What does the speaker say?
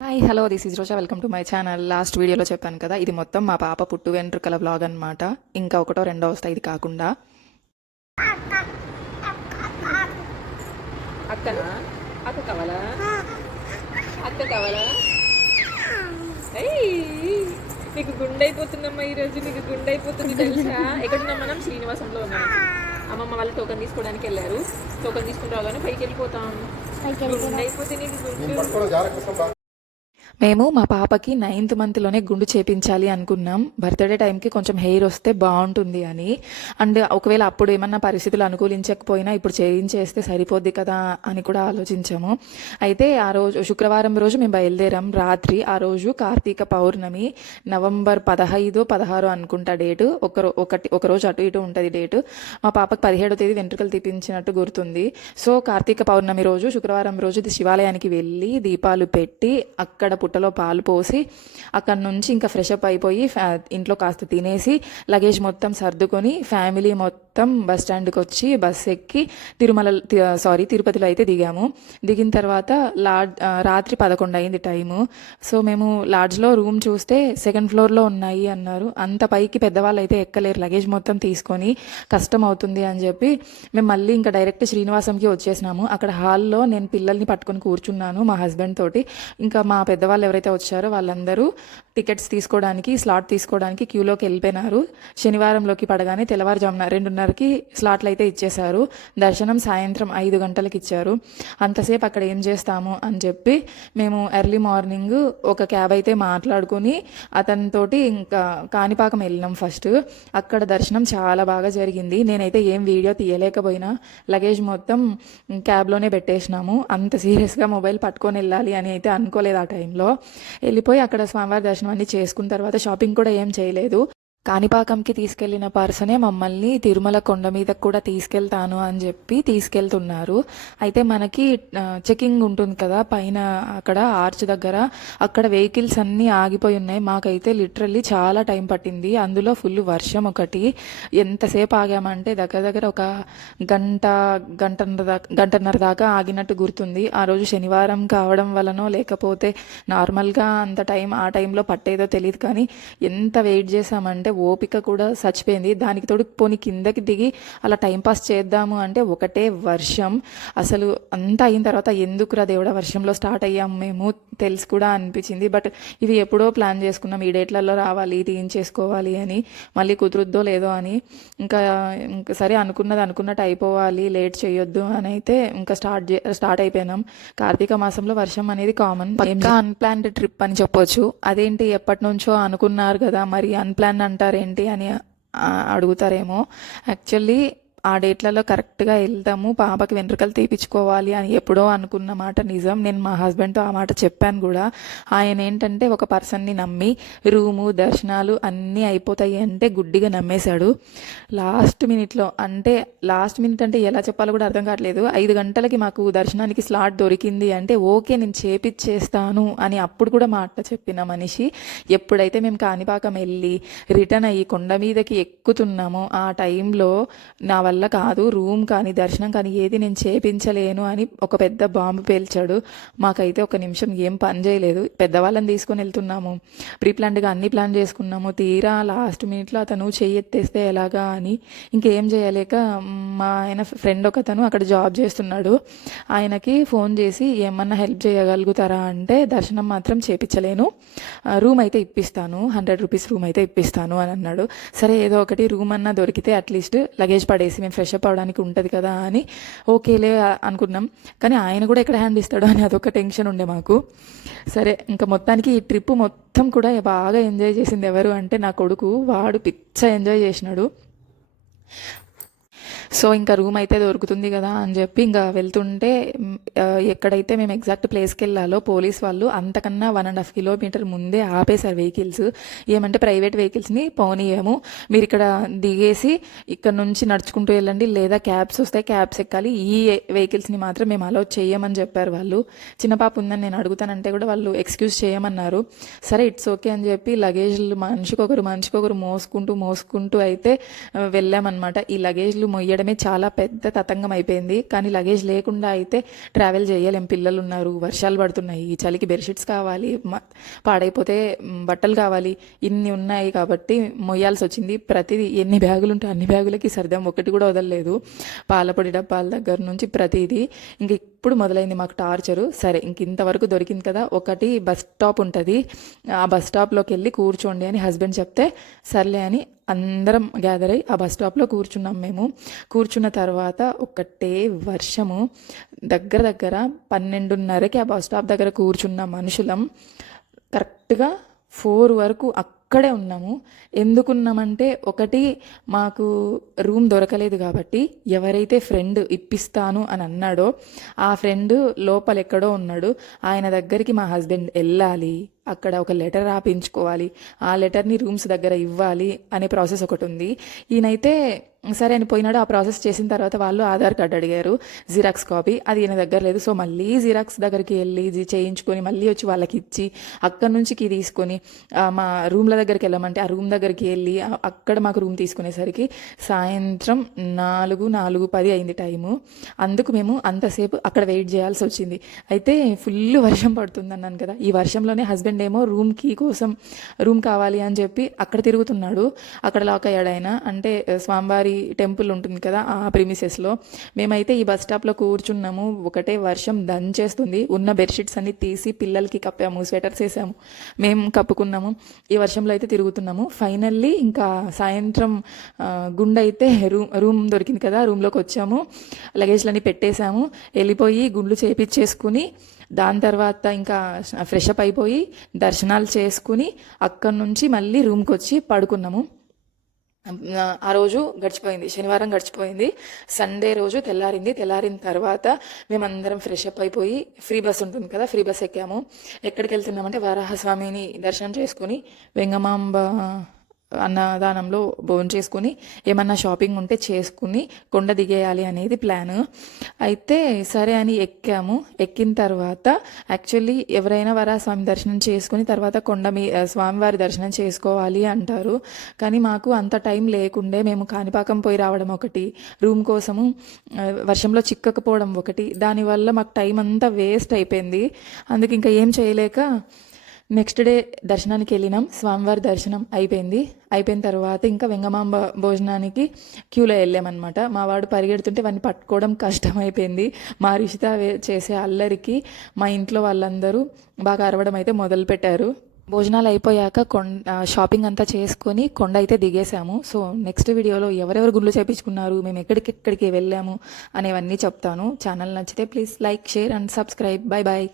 Hi hello this is Roja welcome to my channel. Last వీడియోలో చెప్పాను కదా, ఇది మొత్తం మా పాప పుట్టు వెంట్రుకల వ్లాగ్ అనమాట. ఇంకా ఒకటో రెండో వస్తాయి ఇది కాకుండా. అక్కనా అక్క కావాలా అక్క కావాలా అయ్యి నీకు గుండె అయిపోతుందమ్మా. ఈరోజు నీకు గుండె అయిపోతుంది తెలుసా. ఎక్కడున్నాం మనం? శ్రీనివాసంలో ఉన్నాం. అమ్మమ్మ వాళ్ళు టోకన్ తీసుకోవడానికి వెళ్ళారు. టోకన్ తీసుకుని రాగానే పైకి వెళ్ళిపోతాం. గుండె అయిపోతే నీకు గుండె. మేము మా పాపకి 9th మంత్లోనే గుండు చేపించాలి అనుకున్నాం. బర్త్డే టైంకి కొంచెం హెయిర్ వస్తే బాగుంటుంది అని. అండ్ ఒకవేళ అప్పుడు ఏమన్నా పరిస్థితులు అనుకూలించకపోయినా ఇప్పుడు చేయించేస్తే సరిపోద్ది కదా అని కూడా ఆలోచించాము. అయితే ఆ రోజు శుక్రవారం రోజు మేము బయలుదేరాం రాత్రి. ఆ రోజు కార్తీక పౌర్ణమి, నవంబర్ 15, 16 అనుకుంటా డేటు. ఒక రోజు అటు ఇటు ఉంటుంది డేటు. మా పాపకి 17వ తేదీ వెంట్రుకలు తీపించినట్టు గుర్తుంది. సో కార్తీక పౌర్ణమి రోజు శుక్రవారం రోజు శివాలయానికి వెళ్ళి దీపాలు పెట్టి అక్కడ పుట్టలో పాలు పోసి అక్కడ నుంచి ఇంకా ఫ్రెష్ అప్ అయిపోయి ఇంట్లో కాస్త తినేసి లగేజ్ మొత్తం సర్దుకొని ఫ్యామిలీ మొత్తం బస్ స్టాండ్కి వచ్చి బస్ ఎక్కి తిరుపతిలో అయితే దిగాము. దిగిన తర్వాత రాత్రి 11 అయింది టైము. సో మేము లాడ్జ్లో రూమ్ చూస్తే 2nd ఫ్లోర్లో ఉన్నాయి అన్నారు. అంత పైకి పెద్దవాళ్ళు అయితే ఎక్కలేరు లగేజ్ మొత్తం తీసుకొని, కష్టం అవుతుంది అని చెప్పి మేము మళ్ళీ ఇంకా డైరెక్ట్ శ్రీనివాసంకి వచ్చేసినాము. అక్కడ హాల్లో నేను పిల్లల్ని పట్టుకొని కూర్చున్నాను మా హస్బెండ్ తోటి. ఇంకా మా పెద్దవాళ్ళు ఎవరైతే వచ్చారో వాళ్ళందరూ టికెట్స్ తీసుకోవడానికి, స్లాట్ తీసుకోవడానికి క్యూలోకి వెళ్ళిపోయినారు. శనివారంలోకి పడగానే తెల్లవారుజామున 2:30కి స్లాట్లు అయితే ఇచ్చేశారు. దర్శనం సాయంత్రం 5 గంటలకు ఇచ్చారు. అంతసేపు అక్కడ ఏం చేస్తాము అని చెప్పి మేము ఎర్లీ మార్నింగ్ ఒక క్యాబ్ అయితే మాట్లాడుకుని అతనితోటి ఇంకా కాణిపాకం వెళ్ళినాం ఫస్ట్. అక్కడ దర్శనం చాలా బాగా జరిగింది. నేనైతే ఏం వీడియో తీయలేకపోయినా లగేజ్ మొత్తం క్యాబ్లోనే పెట్టేసినాము. అంత సీరియస్గా మొబైల్ పట్టుకొని వెళ్ళాలి అని అయితే అనుకోలేదు. ఆ టైంలో వెళ్ళిపోయి అక్కడ స్వామివారి దర్శనం అన్ని చేసుకున్న తర్వాత షాపింగ్ కూడా ఏం చేయలేదు. కాణిపాకంకి తీసుకెళ్లిన పర్సనే మమ్మల్ని తిరుమల కొండ మీద కూడా తీసుకెళ్తాను అని చెప్పి తీసుకెళ్తున్నారు. అయితే మనకి చెకింగ్ ఉంటుంది కదా పైన, అక్కడ ఆర్చ్ దగ్గర అక్కడ వెహికల్స్ అన్నీ ఆగిపోయి ఉన్నాయి. మాకైతే లిటరల్లీ చాలా టైం పట్టింది. అందులో ఫుల్ వర్షం ఒకటి. ఎంతసేపు ఆగామంటే దగ్గర ఒక గంటన్నర దాకా ఆగినట్టు గుర్తుంది. ఆ రోజు శనివారం కావడం వలనో లేకపోతే నార్మల్గా అంత టైం ఆ టైంలో పట్టేదో తెలియదు, కానీ ఎంత వెయిట్ చేసామంటే ఓపిక కూడా చచ్చిపోయింది. దానికి తోడు పోనీ కిందకి దిగి అలా టైంపాస్ చేద్దాము అంటే ఒకటే వర్షం. అసలు అంతా అయిన తర్వాత ఎందుకురా దేవుడా వర్షంలో స్టార్ట్ అయ్యాము మేము తెలిసి కూడా అనిపించింది. బట్ ఇది ఎప్పుడో ప్లాన్ చేసుకున్నాం, ఈ డేట్లలో రావాలి తీయించేసుకోవాలి అని. మళ్ళీ కుదురుద్దో లేదో అని ఇంకా సరే అనుకున్నట్టు అయిపోవాలి, లేట్ చేయొద్దు అని అయితే ఇంకా స్టార్ట్ అయిపోయినాం. కార్తీక మాసంలో వర్షం అనేది కామన్, ఇంకా అన్ప్లాన్డ్ ట్రిప్ అని చెప్పొచ్చు. అదేంటి ఎప్పటి నుంచో అనుకున్నారు కదా, మరి అన్ప్లాన్ అంటారేంటి అని అడుగుతారేమో. యాక్చువల్లీ ఆ డేట్లలో కరెక్ట్గా వెళ్తాము. పాపకి వెంట్రుకలు తీపించుకోవాలి అని ఎప్పుడో అనుకున్న మాట నిజం. నేను మా హస్బెండ్తో ఆ మాట చెప్పాను కూడా. ఆయన ఏంటంటే ఒక పర్సన్ని నమ్మి రూము దర్శనాలు అన్నీ అయిపోతాయి అంటే గుడ్డిగా నమ్మేశాడు. లాస్ట్ మినిట్ అంటే ఎలా చెప్పాలో కూడా అర్థం కావట్లేదు. 5 గంటలకి మాకు దర్శనానికి స్లాట్ దొరికింది అంటే ఓకే నేను చేపిచ్చేస్తాను అని అప్పుడు కూడా మాట చెప్పిన మనిషి. ఎప్పుడైతే మేము కాణిపాకం వెళ్ళి రిటర్న్ అయ్యి కొండ మీదకి ఎక్కుతున్నామో ఆ టైంలో నా వల్ల కాదు, రూమ్ కానీ దర్శనం కానీ ఏది నేను చేపించలేను అని ఒక పెద్ద బాంబు పేల్చాడు. మాకైతే ఒక నిమిషం ఏం పని చేయలేదు. పెద్దవాళ్ళని తీసుకొని వెళ్తున్నాము, ప్రీప్లాన్డ్గా అన్ని ప్లాన్ చేసుకున్నాము. తీరా లాస్ట్ మినిట్లో అతను చెయ్యెత్తేస్తే ఎలాగా అని ఇంకేం చేయలేక మా ఆయన ఫ్రెండ్ ఒకతను అక్కడ జాబ్ చేస్తున్నాడు. ఆయనకి ఫోన్ చేసి ఏమన్నా హెల్ప్ చేయగలుగుతారా అంటే దర్శనం మాత్రం చేపించలేను, రూమ్ అయితే ఇప్పిస్తాను, 100 రూపీస్ రూమ్ అయితే ఇప్పిస్తాను అని అన్నాడు. సరే ఏదో ఒకటి రూమ్ అన్నా దొరికితే అట్లీస్ట్ లగేజ్ పడేసి మేము ఫ్రెష్ అప్ అవడానికి ఉంటుంది కదా అని ఓకేలే అనుకున్నాం. కానీ ఆయన కూడా ఎక్కడ హ్యాండ్ ఇస్తాడో అని అదొక టెన్షన్ ఉండే మాకు. సరే ఇంకా మొత్తానికి ఈ ట్రిప్ మొత్తం కూడా బాగా ఎంజాయ్ చేసింది ఎవరు అంటే నా కొడుకు. వాడు పిచ్చ ఎంజాయ్ చేసినాడు. సో ఇంకా రూమ్ అయితే దొరుకుతుంది కదా అని చెప్పి ఇంకా వెళ్తుంటే ఎక్కడైతే మేము ఎగ్జాక్ట్ ప్లేస్కి వెళ్ళాలో పోలీస్ వాళ్ళు అంతకన్నా 1.5 కిలోమీటర్ ముందే ఆపేశారు వెహికల్స్. ఏమంటే ప్రైవేట్ వెహికల్స్ని పోనీయము, మీరు ఇక్కడ దిగేసి ఇక్కడ నుంచి నడుచుకుంటూ వెళ్ళండి, లేదా క్యాబ్స్ వస్తాయి క్యాబ్స్ ఎక్కాలి, ఈ వెహికల్స్ని మాత్రం మేము అలౌ చేయమని చెప్పారు వాళ్ళు. చిన్న పాప ఉందని నేను అడుగుతానంటే కూడా వాళ్ళు ఎక్స్క్యూజ్ చేయమన్నారు. సరే ఇట్స్ ఓకే అని చెప్పి లగేజ్లు మనిషికొకరు మోసుకుంటూ అయితే వెళ్ళామన్నమాట. ఈ లగేజ్లు మొయ్య తీయడమే చాలా పెద్ద తతంగం అయిపోయింది. కానీ లగేజ్ లేకుండా అయితే ట్రావెల్ చేయలేం. పిల్లలు ఉన్నారు, వర్షాలు పడుతున్నాయి, ఈ చలికి బెడ్షీట్స్ కావాలి, పాడైపోతే బట్టలు కావాలి, ఇన్ని ఉన్నాయి కాబట్టి మొయ్యాల్సి వచ్చింది. ప్రతిదీ ఎన్ని బ్యాగులు ఉంటే అన్ని బ్యాగులకి సర్దాం, ఒకటి కూడా వదలలేదు. పాలపొడి డబ్బాల దగ్గర నుంచి ప్రతిదీ. ఇంక ఇప్పుడు మొదలైంది మాకు టార్చరు. సరే ఇంక ఇంతవరకు దొరికింది కదా, ఒకటి బస్ స్టాప్ ఉంటుంది, ఆ బస్ స్టాప్లోకి వెళ్ళి కూర్చోండి అని హస్బెండ్ చెప్తే సర్లే అని అందరం గ్యాదర్ అయ్యి ఆ బస్ స్టాప్లో కూర్చున్నాం. మేము కూర్చున్న తర్వాత ఒకటే వర్షము. దగ్గర 12:30కి ఆ బస్ స్టాప్ దగ్గర కూర్చున్న మనుషులం కరెక్ట్గా 4 వరకు అక్కడే ఉన్నాము. ఎందుకున్నామంటే, ఒకటి మాకు రూమ్ దొరకలేదు కాబట్టి ఎవరైతే ఫ్రెండ్ ఇప్పిస్తాను అని అన్నాడో ఆ ఫ్రెండ్ లోపల ఎక్కడో ఉన్నాడు. ఆయన దగ్గరికి మా హస్బెండ్ వెళ్ళాలి, అక్కడ ఒక లెటర్ రాపించుకోవాలి, ఆ లెటర్ని రూమ్స్ దగ్గర ఇవ్వాలి అనే ప్రాసెస్ ఒకటి ఉంది. ఈయనైతే సరే అని పోయినాడు. ఆ ప్రాసెస్ చేసిన తర్వాత వాళ్ళు ఆధార్ కార్డు అడిగారు, జిరాక్స్ కాపీ, అది ఈయన దగ్గర లేదు. సో మళ్ళీ జిరాక్స్ దగ్గరికి వెళ్ళి చేయించుకొని మళ్ళీ వచ్చి వాళ్ళకి ఇచ్చి అక్కడ నుంచి కీ తీసుకొని మా రూమ్ల దగ్గరికి వెళ్ళమంటే ఆ రూమ్ దగ్గరికి వెళ్ళి అక్కడ మాకు రూమ్ తీసుకునేసరికి సాయంత్రం 4:10 అయింది టైము. అందుకు మేము అంతసేపు అక్కడ వెయిట్ చేయాల్సి వచ్చింది. అయితే ఫుల్ వర్షం పడుతుంది అన్నాను కదా, ఈ వర్షంలోనే హస్బెండ్ ఏమో రూమ్ కీ కోసం రూమ్ కావాలి అని చెప్పి అక్కడ తిరుగుతున్నాడు. అక్కడ లాక్ అయ్యాడు ఆయన. అంటే స్వామివారి టెంపుల్ ఉంటుంది కదా ఆ ప్రిమిసెస్లో. మేమైతే ఈ బస్ స్టాప్లో కూర్చున్నాము. ఒకటే వర్షం దంచేస్తుంది. ఉన్న బెడ్షీట్స్ అన్ని తీసి పిల్లలకి కప్పాము, స్వెటర్స్ వేసాము, మేము కప్పుకున్నాము. ఈ వర్షంలో అయితే తిరుగుతున్నాము. ఫైనల్లీ ఇంకా సాయంత్రం గుండె అయితే రూమ్ దొరికింది కదా, రూమ్లోకి వచ్చాము, లగేజ్లన్నీ పెట్టేశాము, వెళ్ళిపోయి గుండ్లు చేపించేసుకుని దాని తర్వాత ఇంకా ఫ్రెష్ అప్ అయిపోయి దర్శనాలు చేసుకుని అక్కడి నుంచి మళ్ళీ రూమ్కి వచ్చి పడుకున్నాము. ఆ రోజు గడిచిపోయింది, శనివారం గడిచిపోయింది. సండే రోజు తెల్లారిన తర్వాత మేమందరం ఫ్రెష్ అప్ అయిపోయి ఫ్రీ బస్ ఉంటుంది కదా, ఫ్రీ బస్ ఎక్కాము. ఎక్కడికి వెళ్తున్నామంటే వరాహస్వామిని దర్శనం చేసుకుని వెంగమాంబ అన్నదానంలో భోజనం చేసుకుని ఏమన్నా షాపింగ్ ఉంటే చేసుకుని కొండ దిగేయాలి అనేది ప్లాన్. అయితే సరే అని ఎక్కాము. ఎక్కిన తర్వాత యాక్చువల్లీ ఎవరైనా వరాస్వామి దర్శనం చేసుకుని తర్వాత స్వామివారి దర్శనం చేసుకోవాలి అంటారు. కానీ మాకు అంత టైం లేకుండే మేము కాణిపాకం పోయి రావడం ఒకటి, రూమ్ కోసము వర్షంలో చిక్కకపోవడం ఒకటి, దానివల్ల మాకు టైం అంతా వేస్ట్ అయిపోయింది. అందుకు ఇంకా ఏం చేయలేక నెక్స్ట్ డే దర్శనానికి వెళ్ళినాం. స్వామివారి దర్శనం అయిపోయిన తర్వాత ఇంకా వెంగమాంబ భోజనానికి క్యూలో వెళ్ళామన్నమాట. మా వాడు పరిగెడుతుంటే వాడిని పట్టుకోవడం కష్టమైపోయింది. మా రిషిత చేసే అల్లరికి మా ఇంట్లో వాళ్ళందరూ బాగా అరవడం అయితే మొదలుపెట్టారు. భోజనాలు అయిపోయాక షాపింగ్ అంతా చేసుకొని కొండ అయితే దిగేసాము. సో నెక్స్ట్ వీడియోలో ఎవరెవరు గుండ్లు చేయించుకున్నారు, మేము ఎక్కడికి వెళ్ళాము అనేవన్నీ చెప్తాను. ఛానల్ నచ్చితే please like, share and subscribe. Bye bye.